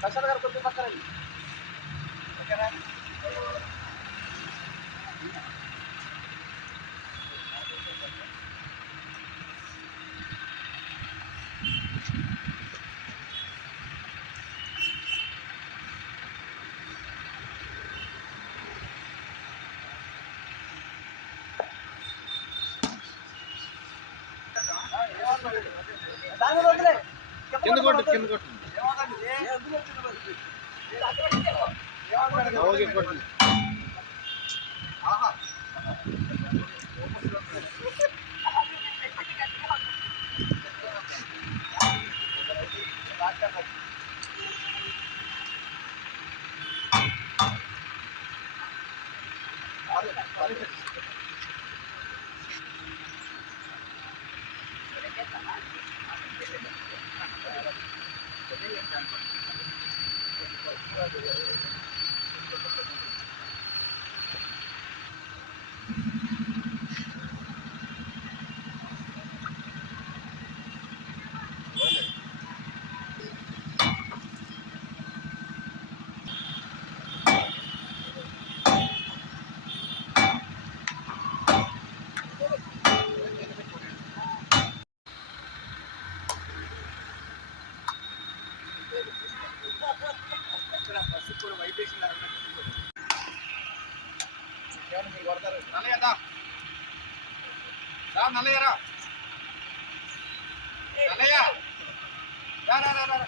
ప్రసాద్ గారు కొంచెం పక్కన కింద కొట్టు కింద కొట్టు ఓకే కొట్టు నల్లయ్య రా నల్లయ్య రా నల్లయ్య రా రా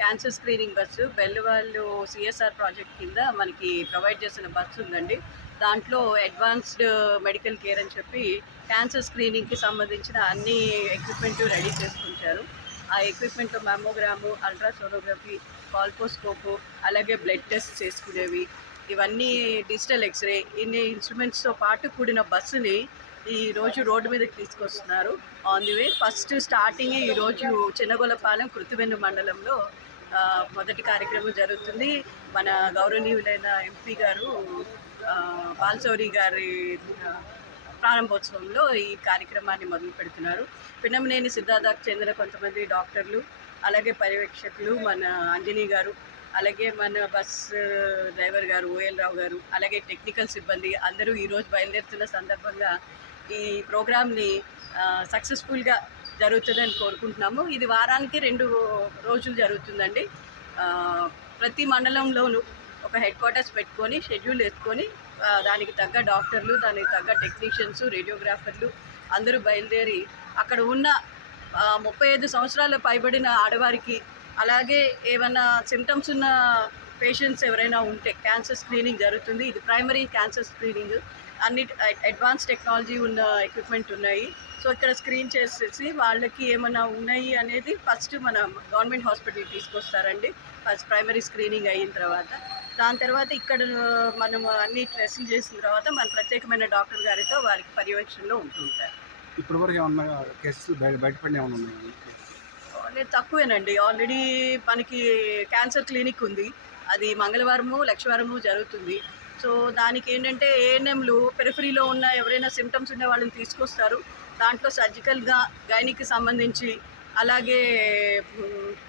క్యాన్సర్ స్క్రీనింగ్ బస్సు బెల్లవాళ్ళు సిఎస్ఆర్ ప్రాజెక్ట్ కింద మనకి ప్రొవైడ్ చేసిన బస్సు ఉందండి. దాంట్లో అడ్వాన్స్డ్ మెడికల్ కేర్ అని చెప్పి క్యాన్సర్ స్క్రీనింగ్కి సంబంధించిన అన్ని ఎక్విప్మెంట్ రెడీ చేసుకుంటారు. ఆ ఎక్విప్మెంట్లో మ్యామోగ్రాము అల్ట్రాసోనోగ్రఫీ కాల్పోస్కోపు అలాగే బ్లడ్ టెస్ట్ చేసుకునేవి ఇవన్నీ డిజిటల్ ఎక్స్రే ఇన్ని ఇన్స్ట్రుమెంట్స్తో పాటు కూడిన బస్సుని ఈ రోజు రోడ్డు మీదకి తీసుకొస్తున్నారు. On the way first starting ఈరోజు రోజు చిన్నగొలపాలెం కృతివెన్ను మండలంలో మొదటి కార్యక్రమం జరుగుతుంది. మన గౌరవనీయులైన ఎంపీ గారు బాల్చౌరి గారి ప్రారంభోత్సవంలో ఈ కార్యక్రమాన్ని మొదలు పెడుతున్నారు. పిన్నమనేని సిద్ధార్థకు చెందిన కొంతమంది డాక్టర్లు అలాగే పర్యవేక్షకులు మన అంజనీ గారు అలాగే మన బస్ డ్రైవర్ గారు ఓఎల్ రావు గారు అలాగే టెక్నికల్ సిబ్బంది అందరూ ఈరోజు బయలుదేరుతున్న సందర్భంగా ఈ ప్రోగ్రామ్ని సక్సెస్ఫుల్గా జరుగుతుందని కోరుకుంటున్నాము. ఇది వారానికి రెండు రోజులు జరుగుతుందండి. ప్రతి మండలంలోనూ ఒక హెడ్ క్వార్టర్స్ పెట్టుకొని షెడ్యూల్ వేసుకొని దానికి తగ్గ డాక్టర్లు దానికి తగ్గ టెక్నీషియన్స్ రేడియోగ్రాఫర్లు అందరూ బయలుదేరి అక్కడ ఉన్న ముప్పై ఐదు సంవత్సరాల పైబడిన ఆడవారికి అలాగే ఏమైనా సిమ్టమ్స్ ఉన్న పేషెంట్స్ ఎవరైనా ఉంటే క్యాన్సర్ స్క్రీనింగ్ జరుగుతుంది. ఇది ప్రైమరీ క్యాన్సర్ స్క్రీనింగ్ అన్ని అడ్వాన్స్ టెక్నాలజీ ఉన్న ఎక్విప్మెంట్ ఉన్నాయి. సో ఇక్కడ స్క్రీన్ చేసేసి వాళ్ళకి ఏమైనా ఉన్నాయి అనేది ఫస్ట్ మన గవర్నమెంట్ హాస్పిటల్ తీసుకొస్తారండి. ఫస్ట్ ప్రైమరీ స్క్రీనింగ్ అయిన తర్వాత. దాని తర్వాత ఇక్కడ మనం అన్ని టెస్టులు చేసిన తర్వాత మన ప్రత్యేకమైన డాక్టర్ గారితో వారికి పర్యవేక్షణలో ఉంటుంటారు వరకు ఏమన్నా కేసెస్ బయట బయటపడిన ఏమన్నా ఉన్నాయి? తక్కువేనండి. ఆల్రెడీ మనకి క్యాన్సర్ క్లినిక్ ఉంది. అది మంగళవారము లక్షవారము జరుగుతుంది. సో దానికి ఏంటంటే ఏఎన్ఎంలు పెరిఫరీలో ఉన్న ఎవరైనా సిమ్టమ్స్ ఉండే వాళ్ళని తీసుకొస్తారు. దాంట్లో సర్జికల్గా గైనికి సంబంధించి అలాగే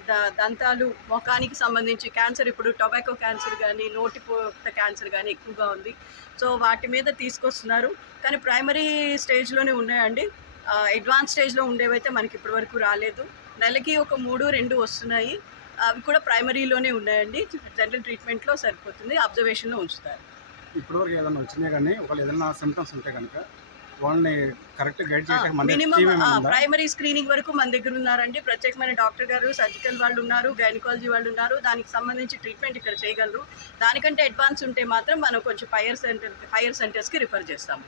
ద- దంతాలు ముఖానికి సంబంధించి క్యాన్సర్ ఇప్పుడు టొబాకో క్యాన్సర్ కానీ నోటి క్యాన్సర్ కానీ ఎక్కువగా ఉంది. సో వాటి మీద తీసుకొస్తున్నారు. కానీ ప్రైమరీ స్టేజ్లోనే ఉన్నాయండి. అడ్వాన్స్ స్టేజ్లో ఉండేవైతే మనకి ఇప్పటివరకు రాలేదు. నెలకి ఒక మూడు రెండు వస్తున్నాయి. అవి కూడా ప్రైమరీలోనే ఉన్నాయండి. జనరల్ ట్రీట్మెంట్లో సరిపోతుంది. అబ్జర్వేషన్లో ఉంచుతారు. ఇప్పటివరకు ఏదైనా వచ్చినాయి కానీ ఒకవేళ ఏదైనా సిమ్టమ్స్ ఉంటే కనుక వాళ్ళని కరెక్ట్ గైడ్ చేయడానికి ప్రైమరీ స్క్రీనింగ్ వరకు మన దగ్గర ఉన్నారండి. ప్రత్యేకమైన డాక్టర్ గారు సర్జికల్ వాళ్ళు ఉన్నారు గైనకాలజీ వాళ్ళు ఉన్నారు. దానికి సంబంధించి ట్రీట్మెంట్ ఇక్కడ చేయగలరు. దానికంటే అడ్వాన్స్ ఉంటే మాత్రం మనం కొంచెం హైయర్ సెంటర్ హైయర్ సెంటర్స్కి రిఫర్ చేస్తాము.